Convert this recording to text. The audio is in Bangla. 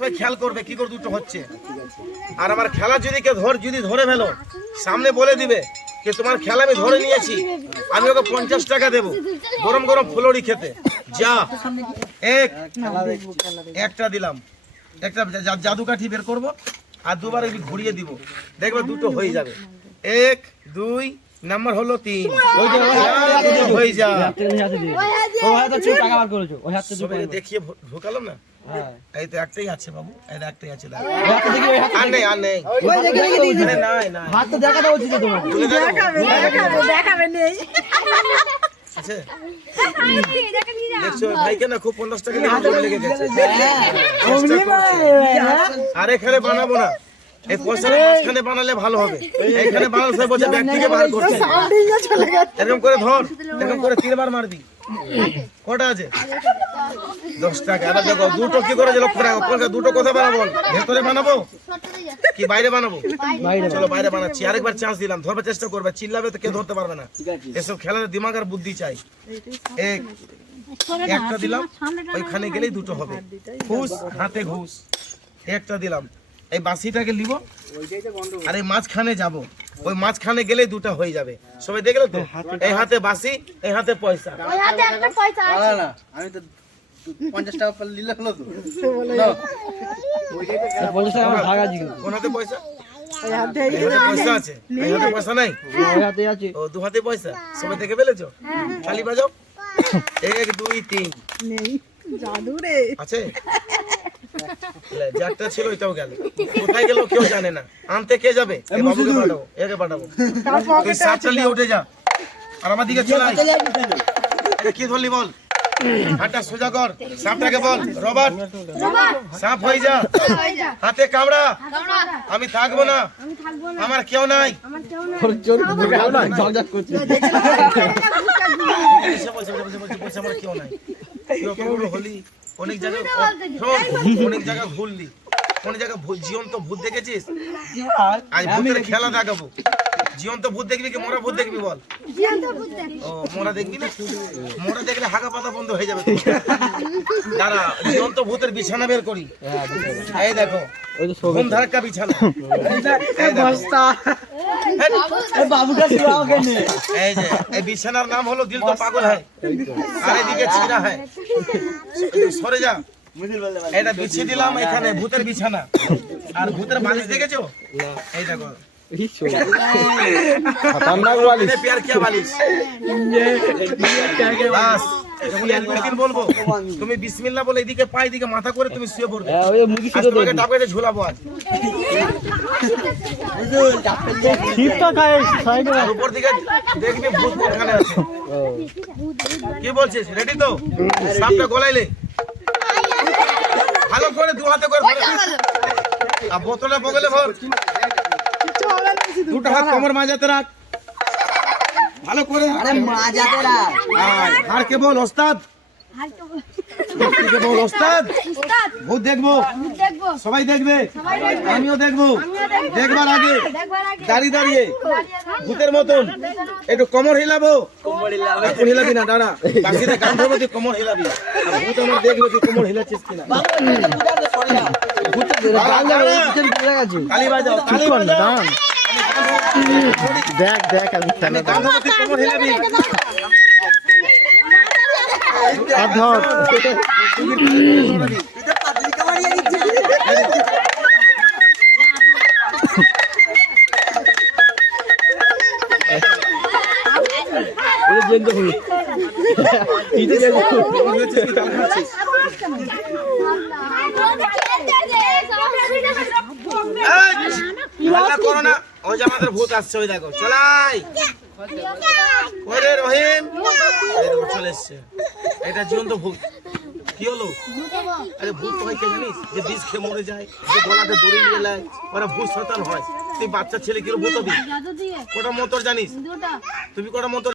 সবাই খেয়াল করবে কি করে দুটো হচ্ছে। আর আমার খেলা যদি ধরে ফেলো, সামনে বলে দিবে যে তোমার খেলা আমি ধরে নিয়েছি, আমি ওকে 50 টাকা দেবো গরম গরম ফুলুরি খেতে। যা একটা দিলাম, একটা জাদু কাঠি বের করবো আর দুবার ঘুরিয়ে দিব, দেখবে দুটো হয়ে যাবে। 1 2 নাম্বার হলো 3 হয়ে যা। দেখিয়ে ঢোকালাম না, এই তো একটাই আছে বাবু, এই একটাই আছে। আর নেই আর নেই, দেখছো ভাইকে না খুব 50 টাকা লেগে গেছে। আর এখানে বানাবো না, এই পয়সাটা মাঝখানে বানালে ভালো হবে। এখানে বানালে সব বলছে ব্যাগ থেকে বার করছে, এরকম করে ধর, এরকম করে 3 বার মারবি। কটা আছে? 10 টাকা। আর দেখো দুটো কি করে লক্ষ্য রাখো, দুটো কথা বানাবো, ভেতরে বানাবো কি বাইরে বানাবো? চলো বাইরে বানাচ্ছি। আরেকবার চান্স দিলাম, ধরবার চেষ্টা করবে, চিল্লাবে তো কেউ ধরতে পারবে না। এসব খেলার দিমাগ আর বুদ্ধি চাই। একটা দিলাম, ওইখানে গেলেই দুটো হবে। ঘুষ হাতে ঘুষ, একটা দিলাম, এই বাঁশিটাকে নিব আর এই মাঝখানে যাব, ওই মাঝখানে গেলেই দুটো হয়ে যাবে। সবাই দেখলে তো, এই হাতে বাঁশি, এই হাতে পয়সা। আমি তো 50 টাকা পার নিলে হলো তো। কোন হাতে পয়সা? পয়সা আছে, এই হাতে পয়সা নাই, ও দু হাতে পয়সা। সবাই দেখে ফেলেছো? তালি বাজাও। 1 2 3 জাদু রে আছে। যারটা ছিল ওইটাও গেল, কোথায় গেল কেউ জানে না। আনতে কে যাবে? বাবুকে পাঠাবো, একে পাঠাবো। তুই সাপ চালিয়ে উঠে যা আর আমার দিকে চলে আয়। এটা কি ধরলি বল, হাতটা সোজা কর, সাপটাকে বল রবার্ট, সাপ হয়ে যা, হাতে কামড়া। আমি থাকবো না, আমার কেউ নাই। আমার কেউ নাই। হলি অনেক জায়গায়, অনেক জায়গায় ঘুরলি, অনেক জায়গায় জীবন্ত ভূত দেখেছিস? আজ ভূতের খেলা দেখাবো। জীবন্ত ভূত দেখবি কি মরা ভূত দেখবি বল? ও মরা দেখবি না, মরা দেখলে হাগা পাতা বন্ধ হয়ে যাবে। দাঁড়া, জীবন্ত ভূতের বিছানা বের করি। এই দেখো ঘুম ধাক্কা বিছানা। এই যে এই বিছানার নাম হলো দিল তো পাগল হয়, আর এদিকে ছিঁড়া হয়। সরে যা, এটা বিছিয়ে দিলাম এখানে ভূতের বিছানা। আর ভূতের বালিশ দেখেছো? এই দেখো বলবো তুমি বিসমিল্লাহ বলে এদিকে পা এদিকে মাথা করে তুমি শুয়ে পড়বে। ডাবে ঝুলাবো আজ উপর দিকে দেখবি ভূত ওখানে আছে। কি বলছিস? রেডি তো? সাপটা গলাইলে ভালো করে দু হাতে করে আর বোতলটা বগলে ভর, দুটো হাত কোমর মাঝাতে রাখ ভালো করে। আরে মাজাতে রাখ। আর কে বল ওস্তাদ, বল ওস্তাদ। ভূত দেখবো, সবাই দেখবে, আমিও দেখবো। দেখবার আগে দাঁড়িয়ে দাঁড়িয়ে ভূতের মতন একটু কোমর হিলাবো। এখন হিলাবি না, দাঁড়া, বাকিতে গান ধরবো, তুই কোমর হিলাবি। ভূত আমার দেখবে তুই কোমর হিলাচ্ছিস কিনা। তালি বাজাও, তালি বাজাও। দেখ দেখ আমি খেলা গান ধরবো, তুই কোমর হিলাবি। ধর করো না, ওই যে আমাদের ভূত আসছে, ওই দেখো চলাই। ওরে রহিম চলে এসছে, এটা জীবন্ত ভূত। কি হলো? আরে ভূত হয় কে জানিস? যে বিষ খেয়ে মরে যায়, যে গলাতে দড়ি নিয়ে নেয়, ওরা ভূত শয়তান হয়। তুই বাচ্চা ছেলে কি ভূত হবি? কটা মন্তর জানিস? তুমি কটা মন্তর